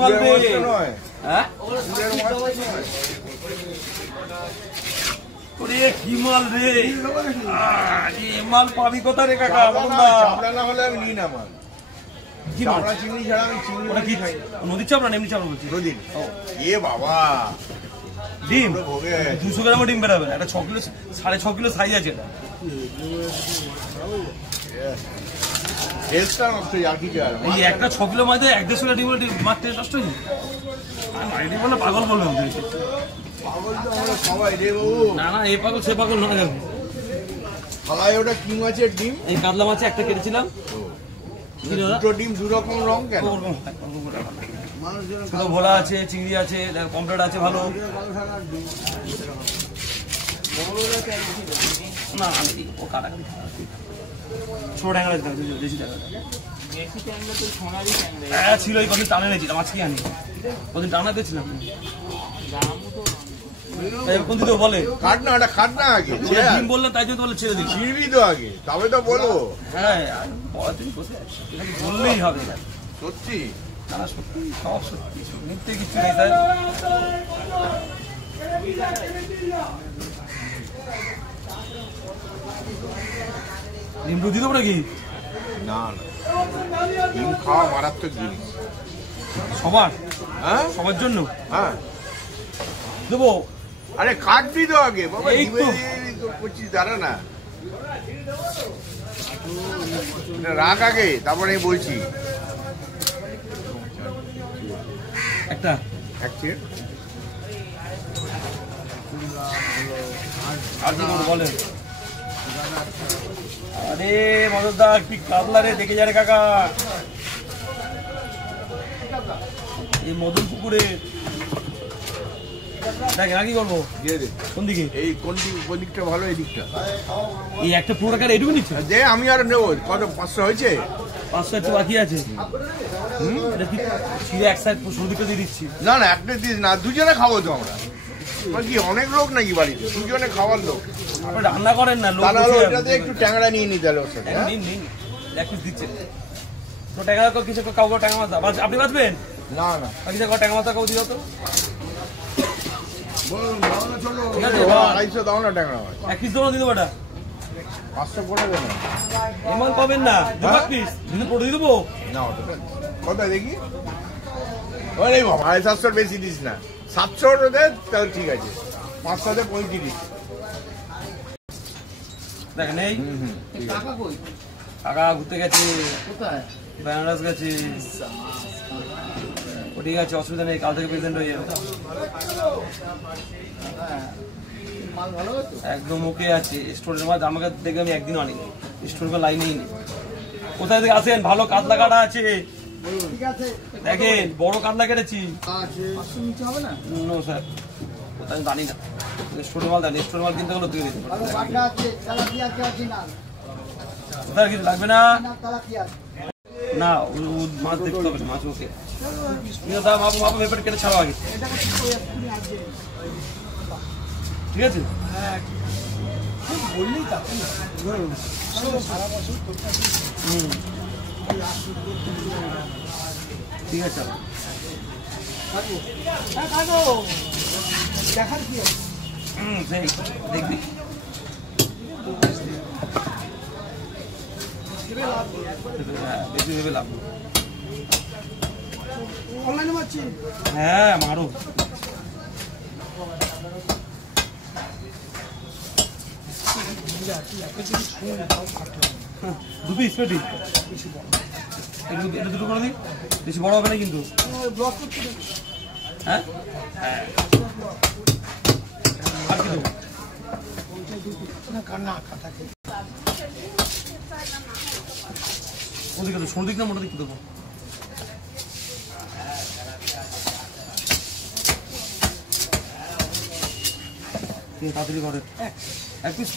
মাল রে? হ্যাঁ কি মাল রে? এই মাল পাবি কোথা রে কাকা? নদীর চাপড়া এমনি চাপড়া বলছি। ডিম 200 গ্রামও ডিম বেরোবে না। একটা 6 কিলো 6.5 কিলো সাইজ আছে। এই একটা 6 কিলো মধ্যে 1-1.5 কিলো ডিম মারতে নষ্ট হয়ে যায়। পাগল বলবে না না, এই পাগল সে পাগল নয়। ওটা কি মাছের ডিম? এই কাতলা মাছে একটা কেটেছিলাম। দুটো ডিম দু রকম রং কেন? ভোলা আছে, চিংড়ি আছে, পমফ্রেট আছে ভালো। না ও কাটাকাটি ছোট ট্যাংরা দেশি ট্যাংরা ছিল। এই কদিন টানা নিয়েছিলাম, আজকে আনি। কদিন টানা দিয়েছিলাম। কোন দিদি বলে কাট না, এটা খাট না আগে ডিম বললাম, তাই জন্য বলে ছেড়ে দিই। চিনবি তো আগে, তবে তো বলবো। হ্যাঁ বললেই হবে। সত্যি না সত্যি, সব সত্যি, মিথ্যে কিছু নেই স্যার। ডিম দুধ দিতে নাকি? না না, ডিম খাওয়া মারাত্মক জিনিস সবার। হ্যাঁ সবার জন্য। হ্যাঁ দেবো। আরে কাটবি তো আগে বাবা, করছিস দাঁড়া না, রাখ আগে তারপরে বলছি। একটা বলেন। আরে মদনদা কি কাতলা রে, দেখে যা রে কাকা। এই মদন পুকুরে দেখ কি করবো? কোন দিকে? এই কোন দিকটা ভালো? এই দিকটা। এই একটা পুরো টাকা এটুকু নিচ্ছে দে, আমি আর নেবো। কত 500 হয়েছে? 500 একটু বাকি আছে। এক সাইড সর্দিকে দিয়ে দিচ্ছি। না না, একটা দিস না, দুজনে খাবো তো আমরা। কি অনেক লোক নাকি বাড়িতে? দুজনে খাওয়ার লোক। আপনি রান্না করেন না লোক? এটাতে একটু ট্যাংরা নিয়ে নিতে হলে ওর সাথে। এক পিস দিচ্ছে তো ট্যাংরা কিছু কাউকে ট্যাংরা মাথা আপনি বাঁচবেন না না, কিছু ট্যাংরা মাথা কাউ দিও তো। ঠিক আছে 250 দাও না ট্যাংরা মাছ। 1 পিস দেবো দিদি ওটা 500 করে দেবো। এমন পাবেন না, 2 পিস দিদি পড়ে দিয়ে দেবো না। কোথায় দেখি? ওরে বাবা, 700 বেশি দিস না। 700 দে তাহলে ঠিক আছে। 500 দে 35। দেখেন এই কাকা ঘুরতে গেছে, কোথায়? বেনারস গেছে। ও ঠিক আছে, অসুবিধা নেই, কাল থেকে প্রেজেন্ট হয়ে যাবে। একদম ওকে আছে। স্টোরের মাছ আমাকে দেখে আমি একদিন আনি, স্টোরের লাইনেই নেই। কোথায় থেকে আসেন? ভালো কাতলা কাটা আছে দেখেন, বড় কাতলা কেটেছি। নো স্যার, কোথায় জানি না। স্টোরের মাল দেন, স্টোরের মাল কিনতে গেলে দিয়ে দিতে পারে। কোথায় কিছু লাগবে না? না মাছ দেখতে হবে, মাছ ওকে দাম মাপো পেপার কেটে ছাড়ো আগে। ঠিক আছে বললেই ঠিক আছে দেখার কি দেখবি। বেশি ভেবে লাভ। হ্যাঁ মারো। 2 পিস পেটি এটা দুটো করে দিই, বেশি বড় হবে না কিন্তু। হ্যাঁ আর কি দেবো? ওদিকে তো সর্দিক না মোটা দিক দেবো। তাড়াতাড়ি করে 1 পিস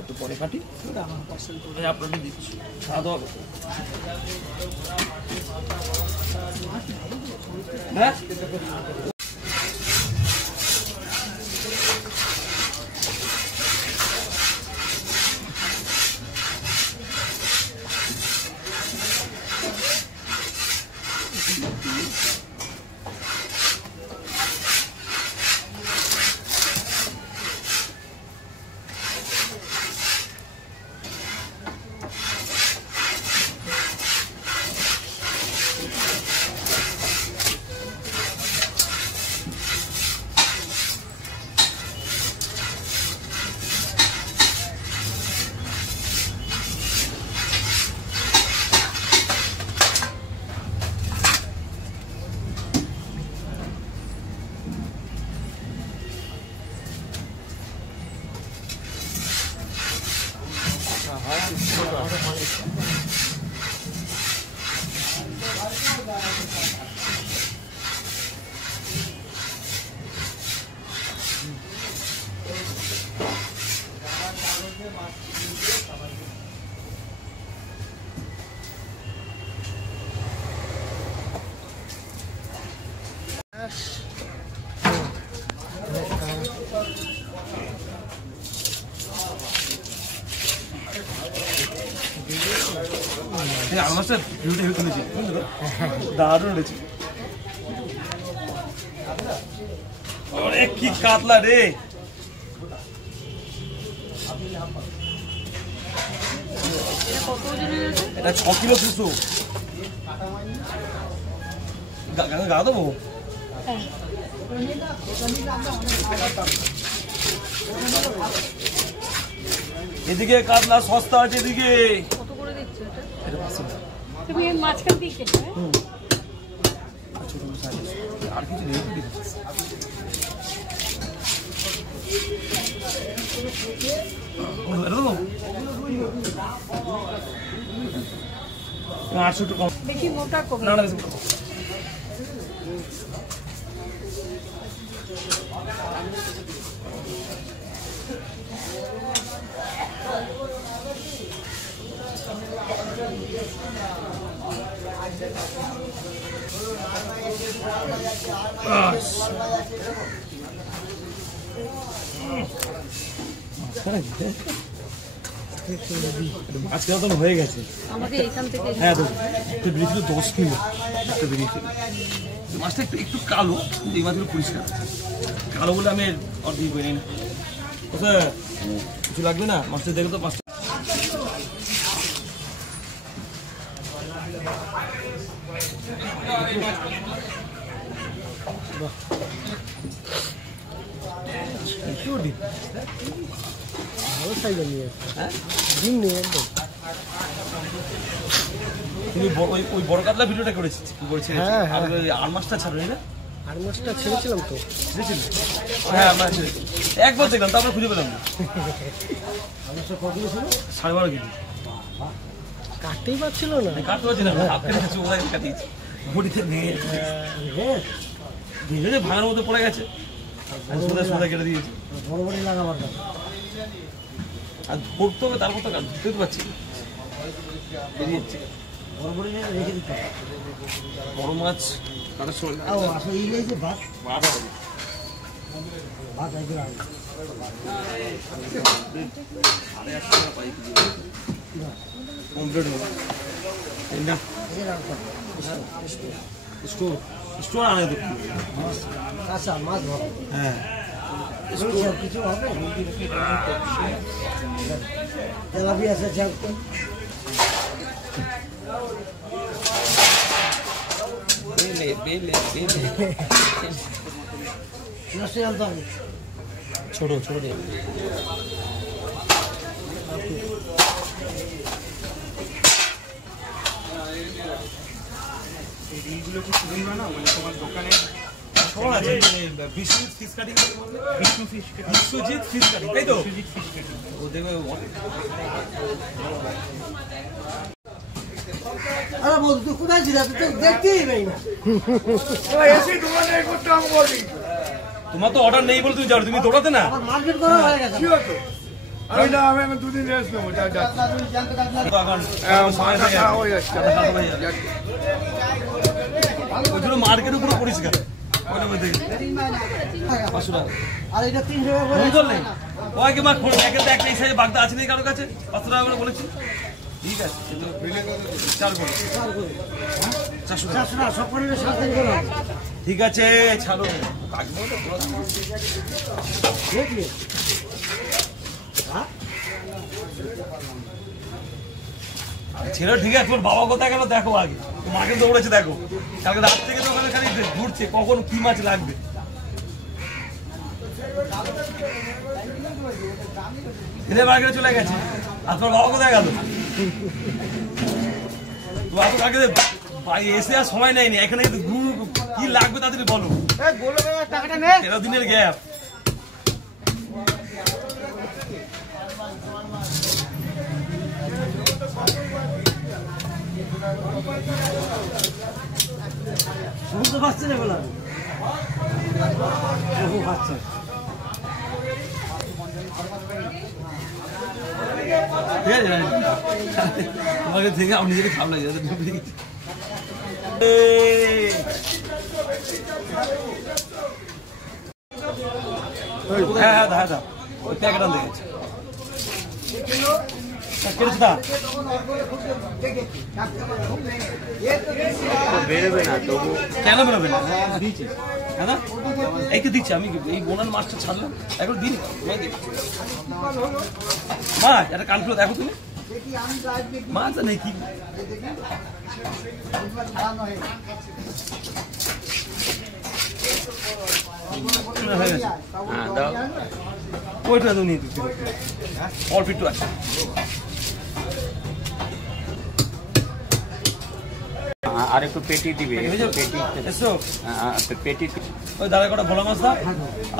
একটু পরে কাটি, আপনাকে দিচ্ছি। খাওয়া দাওয়া হ্যাঁ আমার ভিডিওটা হেভি তুলেছি দারুণ উঠেছি। অনেক কি কাতলা রে, এটা 6 কিলো শুধু গা দেবো। এদিকে কাতলা সস্তা আছে, এদিকে কত করে দিচ্ছ এটা? তুমি মাঝখান দিয়ে কেটে আর কিছু নেই। 800 একটু কম, বেশি মোটা করো না বেশি মোটা। আজকে তো হয়ে গেছে আমাকে এখান থেকে। হ্যাঁ তো একটা বেরিয়েছিল 10 কিলো, একটা বেরিয়েছিল। মাছটা একটু একটু কালো, কিন্তু এই মাছগুলো পরিষ্কার কালো বলে আমি অর্ধেক করি না। কিছু লাগবে না মাছটা দেখে তো মাছটা। ভালো সাইজের নিয়ে হ্যাঁ ডিম নেই একদম। তুমি ওই বড় কাতলা ভিডিওটা করেছি হ্যাঁ, আর আর মাছটা ছাড়বে না, আর মাছটা ছেড়েছিলাম তো। ছেড়েছিল? হ্যাঁ আমরা একবার দেখলাম, তারপরে খুঁজে পেলাম না। আর মাছটা কতগুলো ছিল? 12.5 কেজি কাটতেই পারছিল না। কাটতে পারছি না, হাত কেটে গেছে, ওরা কাটিয়েছে বডিতে ভেঙে ভেঙে ভাঙার মধ্যে পড়ে গেছে, সোজা কেটে দিয়েছে। বড় বড় লাগাবার আর ধরতে হবে, তারপর তো ধরতে তো পারছি বেরিয়ে যাচ্ছে। বড় বড় রেখে দিতে বড় মাছ কাটার সময় আসলে এই যে ভাত ভাত একদম কমপ্লিট হবে না। স্টোর আনে তো কাঁচা মাছ ভালো। হ্যাঁ কিছু হবে তেলাপি আছে ছোট ছোট এইগুলো কি তুমি বানাও মানে তোমার দোকানে? সব আছে, Biswajit fish cutting, Biswajit fish cutting, তাই তো? ও দেখবে আরে বল তুই কোথায় ছিলাস? তুই দেখতেই পাই না। এসে দোকানে করতে আমি বলি তোমার তো অর্ডার নেই বলে তুমি যাও, তুমি দৌড়াতে না। আমার মার্কেট করা হয়ে গেছে। কি হতো? আমি না আমি এখন 2 দিন রেস্ট নেবো। যা যা ওই জন্য মার্কেট উপরে পরিষ্কার। আর এটা 300 টাকা করে। বুঝলে ওইকে মা ফোন দেখে তো একটা এই সাইজে বাগদা আছে নাকি কারো কাছে? 500 টাকা করে বলেছি। ঠিক আছে, কিন্তু 4 করে 400 টাকা। 400 টাকা সব করে 7 করে। ঠিক আছে ছাড়ো, কাটবো তো পুরো। দেখলি? হ্যাঁ? ছেলে ঠিক আছে, তোর বাবা কোথায় গেল দেখো আগে, মাকে দৌড়েছে দেখো। কালকে রাত থেকে তো ওখানে খালি ঘুরছে কখন কি মাছ লাগবে। ছেলে মার্কেটে চলে গেছে, আর তোর বাবা কোথায় গেল? তো আগে এসে আর সময় নেয়নি, এখানে কি লাগবে তাদের বলো। 13 দিনের গ্যাপ। বুঝতে পারছি না বলা পাচ্ছে। ঠিক আছে, তোমাকে থেকে আমি নিজেকে খারাপ লাগে। হ্যাঁ হ্যাঁ হ্যাঁ ওই প্যাকেট দেখেছি। কেটেছে তা বেরোবে না তবু কেন বেরোবে না? হ্যাঁ না এই তো দিচ্ছি আমি এই বোনার মাছটা ছাড়লাম এখন দিন মাছ একটা কানফুলো দেখো তুমি মাছ নেই কি হয়ে গেছে হ্যাঁ দাও ওইটা তো নিয়ে দিচ্ছি অল্প একটু আছে আর একটু পেটি দিবে পেটি এসো পেটি ওই দাঁড়ায় কটা ভোলা মাছ দাও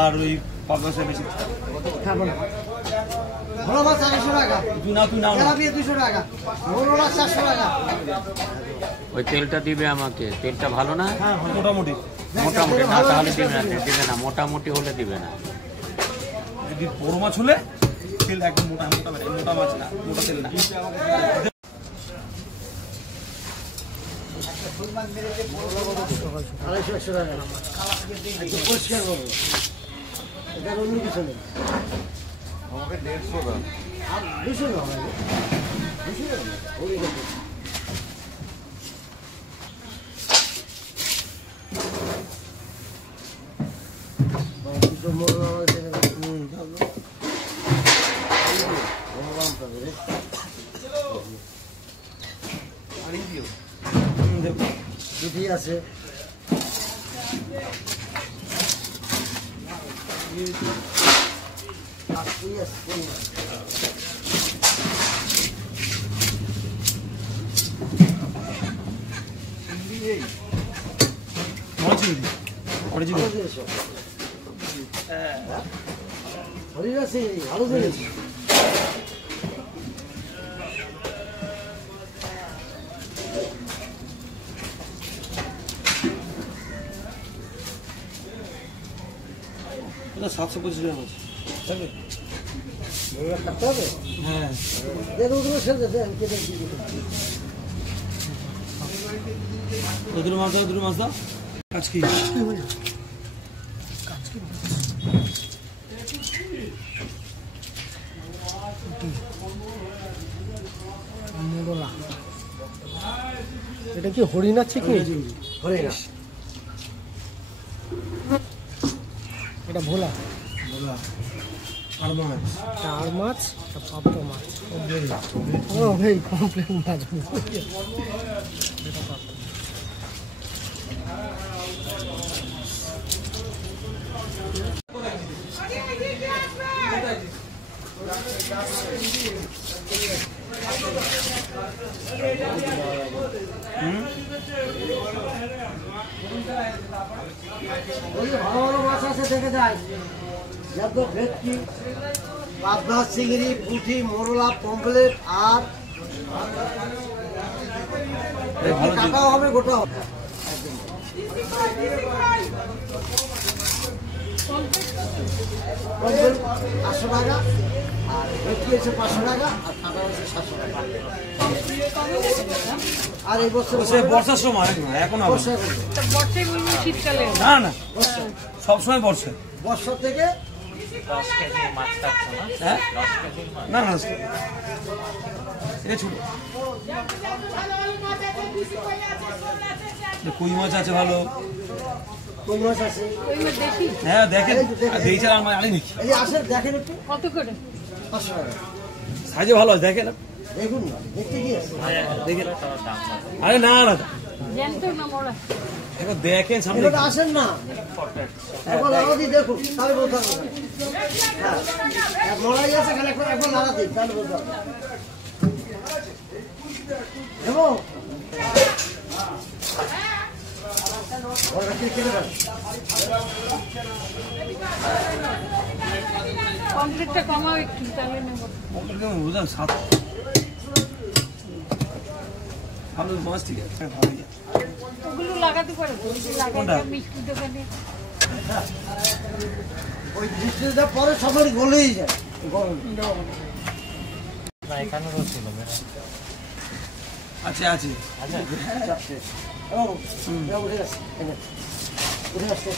আর ওই পাবদা মাছের বেশি খাবো না। বড় মাছ 400 টাকা, তুই নাও তুই নাও না তেলাপিয়া 200 টাকা, বড় মাছ 400 টাকা। ওই তেলটা দিবে আমাকে তেলটা ভালো না হ্যাঁ, হ্যাঁ। মোটামুটি মোটামুটি না তাহলে দিবে না দিবে না মোটামুটি হলে দিবে না যদি বড় মাছ হলে তেল একদম মোটা মোটা বেরোয়। মোটা মাছ না মোটা তেল না 250-100 টাকা। একটু পরিষ্কার করবো। এটার অন্য কিছু নেই। আমাকে 150 দাও। আর 200 না হয় না? 200 না? ওই দেখো। দুশো মোড় আমার থেকে দুটি আছে অরিজিনাল হরিণ আছে আরো ধরেছি এটা 725 গ্রাম আছে তাই কাটতে হবে হ্যাঁ দেখো ওগুলো সেরে দেন কেটে দিয়ে দুটো মাছ দাও আজকে এটা কি হরিণ আছে কি হরিণ এটা ভোলা আর মাছ আর মাছ পাবদা মাছ ও ভাই কমপ্লেন মাছ ভালো ভালো মাছ আছে দেখে যায় যত ভেটকি পাবদা চিংড়ি পুঁটি মোরলা পমফ্লেট আর কাটাও হবে গোটা হবে পমফ্লেট 800 টাকা আর ভেটকি এসে 500 টাকা আর কাটা হচ্ছে 700 টাকা আর এই বছর সে বর্ষার সময় এখন হবে বর্ষায় করবে। বর্ষায় বলবো শীতকালে না না বর্ষায় সবসময় বর্ষা বর্ষা থেকে হ্যাঁ না না এটা ছোট কই মাছ আছে ভালো কই মাছ আছে ওই মাছ দেশি হ্যাঁ দেখেন দেই চাল আমার আনি নাকি এই যে আসেন দেখেন একটু কত করে 500 টাকা সাইজে ভালো আছে দেখেন দেখুন না দেখতে কি আছে দেখেন আরে না না জ্যান্ত না মোড়া এখন দেখেন সামনে এবার আসেন না একবার লাগা দিই দেখুন তাহলে বলতে হবে হ্যাঁ মরাই আছে খালি একবার লাগা দিই তাহলে বলতে হবে দেবো ওরা কি কেটে দেন কমপ্লিটটা কমাও একটু তাহলে নেবো বুঝলাম সাত ভালো মাছ ঠিক আছে ভালো ওগুলো লাগাতে পারো তো কোনটা? লাগাতে মিষ্টি দোকানে ওই বৃষ্টিটা পরে সবাই গলেই যায় গরম আছে আছে ও উঠে গেছে উঠে আসছে